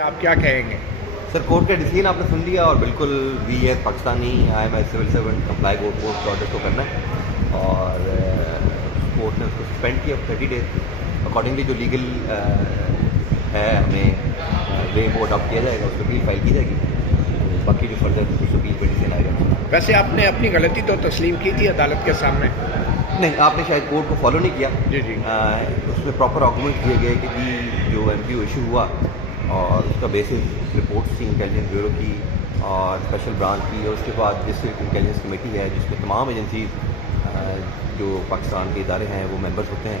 آپ کیا کہیں گے؟ سر کورٹ کا ڈیسیژن آپ نے سن لیا اور بالکل we as Pakistani I am a civil servant comply court کے آرڈر کو کرنا ہے اور کورٹ نے اس کو سسپینڈ کیا 30 days اکارڈنگلی جو لیگل ہے ہمیں وے وہ اڈاپٹ کیا جائے گا، اس پہ اپیل فائل کی جائے گی، باقی جو فردر اس اپیل پہ ڈیسیژن آئے گا۔ ویسے آپ نے اپنی غلطی تو تسلیم کی تھی عدالت کے سامنے؟ نہیں، آپ نے شاید کورٹ کو فالو نہیں کیا۔ جی جی، اس میں پراپر آرگومنٹ دیے گئے کہ جی جو MPO ایشو ہوا اور اس کا بیسس رپورٹس تھی انٹیلیجنس بیورو کی اور اسپیشل برانچ کی، اور اس کے بعد ڈسٹرکٹ انٹیلیجنس کمیٹی ہے جس میں تمام ایجنسیز جو پاکستان کے ادارے ہیں وہ ممبرس ہوتے ہیں،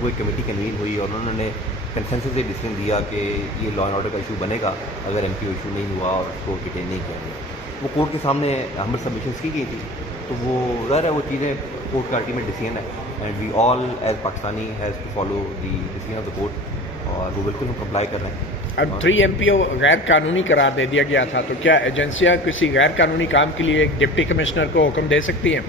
وہ ایک کمیٹی کنوین ہوئی اور انہوں نے کنسنسس سے ڈیسیژن دیا کہ یہ لا اینڈ آرڈر کا ایشو بنے گا اگر MPO ایشو نہیں ہوا اور اس کو ڈیٹین نہیں کیا گیا۔ وہ کورٹ کے سامنے ہمیں سبمیشنس کی گئی تھی، تو وہ ظاہر ہے وہ چیزیں کورٹ کا الٹیمیٹ ڈیسیژن ہے and we all as Pakistani has to follow the decision of the court, اور وہ بالکل ہم کمپلائی کر رہے ہیں۔ اب 3 MPO غیر قانونی قرار دے دیا گیا تھا، تو کیا ایجنسیاں کسی غیر قانونی کام کے لیے ایک ڈپٹی کمشنر کو حکم دے سکتی ہیں؟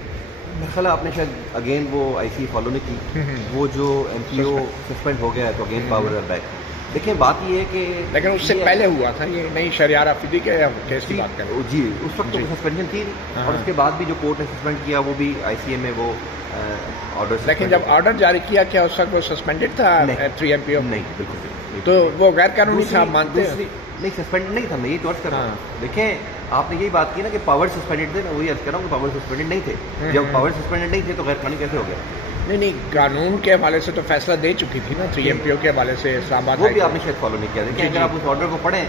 میرا خیال ہے آپ نے شاید اگین وہ IC فالو نہیں کی، وہ جو MPO سسپینڈ ہو گیا ہے تو اگین پاور آر بیک۔ دیکھیں بات یہ ہے کہ لیکن اس سے پہلے ہوا تھا یہ نئی شہریار آفریدی کے کیس کی بات کریں؟ جی اس وقت تو سسپینشن تھی، اور اس کے بعد بھی جو کورٹ نے سسپینڈ کیا وہ بھی ICA میں وہ آرڈر، لیکن جب آرڈر جاری کیا کیا اس وقت وہ سسپینڈڈ تھا 3 MPO؟ نہیں، بالکل تو وہ غیر قانونی تھا، آپ مانتے ہیں؟ نہیں، سسپینڈ نہیں تھا، میں یہی ٹارچ کر رہا ہوں۔ دیکھیں آپ نے یہی بات کی نا کہ پاور سسپینڈڈ تھے، میں وہی عرض کر رہا ہوں کہ پاور سسپینڈڈ نہیں تھے۔ جب پاور سسپینڈڈ نہیں تھے تو غیر قانونی کیسے ہو گیا؟ نہیں، قانون کے حوالے سے تو فیصلہ دے چکی تھی نا 3 MPO کے حوالے سے اسلام آباد، وہ بھی آپ نے شاید فالو نہیں کیا۔ دیکھیں اگر آپ اس آرڈر کو پڑھیں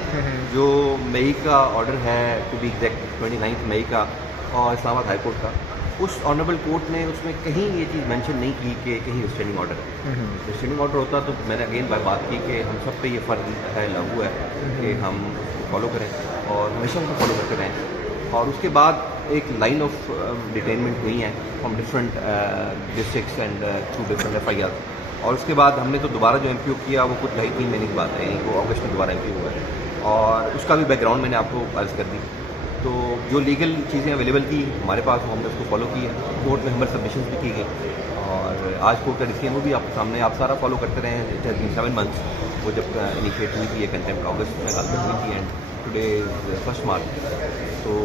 جو مئی کا آرڈر ہے، ٹو بی ایگزیکٹ 29 مئی کا، اور اسلام آباد ہائی کورٹ کا، اس آنریبل کورٹ نے اس میں کہیں یہ چیز مینشن نہیں کی کہ کہیں اسٹینڈنگ آرڈر ہے۔ اسٹینڈنگ آرڈر ہوتا تو میں نے اگین بات کی کہ ہم سب پہ یہ فرض ہے، لاگو ہے کہ ہم فالو کریں اور ہمیشہ ان کو فالو کرتے رہیں۔ اور اس کے بعد ایک لائن آف ڈیٹینمنٹ ہوئی ہیں from different districts and through different FIR، اور اس کے بعد ہم نے تو دوبارہ جو MPO کیا وہ کچھ 3 مہینے کی بات ہے، یعنی وہ اگست میں دوبارہ MPO ہوا ہے، اور اس کا بھی بیک گراؤنڈ میں نے آپ کو عرض کر دی۔ تو جو لیگل چیزیں اویلیبل تھی ہمارے پاس وہ ہم نے اس کو فالو کی ہے، کورٹ میں ہماری سبمیشنز بھی کی گئی، اور آج کورٹ کا ڈیسیژن وہ بھی آپ کے سامنے آپ سارا فالو کرتے رہے ہیں۔ اٹ ہیز بین 7 months وہ جب انیشیٹ ہوئی تھی یہ کنٹمپٹ، اگست میں غالباً ہوئی تھی، اینڈ ٹوڈے از 1 March۔ تو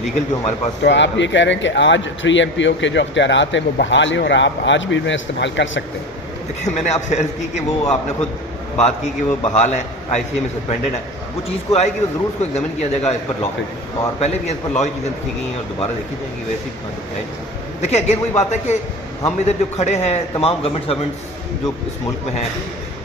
لیگل جو ہمارے پاس، تو آپ یہ کہہ رہے ہیں کہ آج 3 MPO کے جو اختیارات ہیں وہ بحال ہیں اور آپ آج بھی انہیں استعمال کر سکتے ہیں؟ دیکھیں میں نے آپ سے عرض کی کہ وہ آپ نے خود بات کی کہ وہ بحال ہیں، ICA میں سسپینڈڈ ہیں، وہ چیز کو آئے گی تو ضرور اس کو ایگزامن کیا جائے گا ایز پر لا، اور پہلے بھی ایز پر لا ہی چیزیں دیکھی گئی ہیں اور دوبارہ دیکھی جائیں گی ویسی ہے۔ دیکھیں اگین وہی بات ہے کہ ہم ادھر جو کھڑے ہیں تمام گورنمنٹ سرونٹس جو اس ملک میں ہیں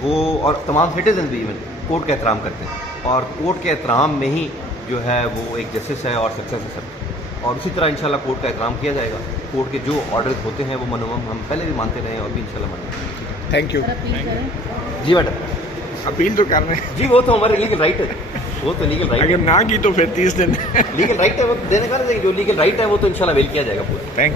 وہ، اور تمام سٹیزنز بھی ایون کورٹ کا احترام کرتے ہیں، اور کورٹ کے احترام میں ہی جو ہے وہ ایک جسٹس ہے اور سکسیس ہے سب، اور اسی طرح انشاءاللہ کورٹ کا احترام کیا جائے گا۔ کورٹ کے جو آرڈرز ہوتے ہیں وہ منوم ہم پہلے بھی مانتے رہے ہیں اور بھی انشاءاللہ مانیں گے۔ Thank you. جی بیٹا، اپیل تو کر رہے ہیں جی وہ تو ہمارے لیگل رائٹ ہے، وہ تو لیگل رائٹ اگر نہ کی تو پھر 30 دن لیگل رائٹ ہے وہ دینے کا، جو لیگل رائٹ ہے وہ تو انشاءاللہ ویل کیا جائے گا پورا۔ Thank you.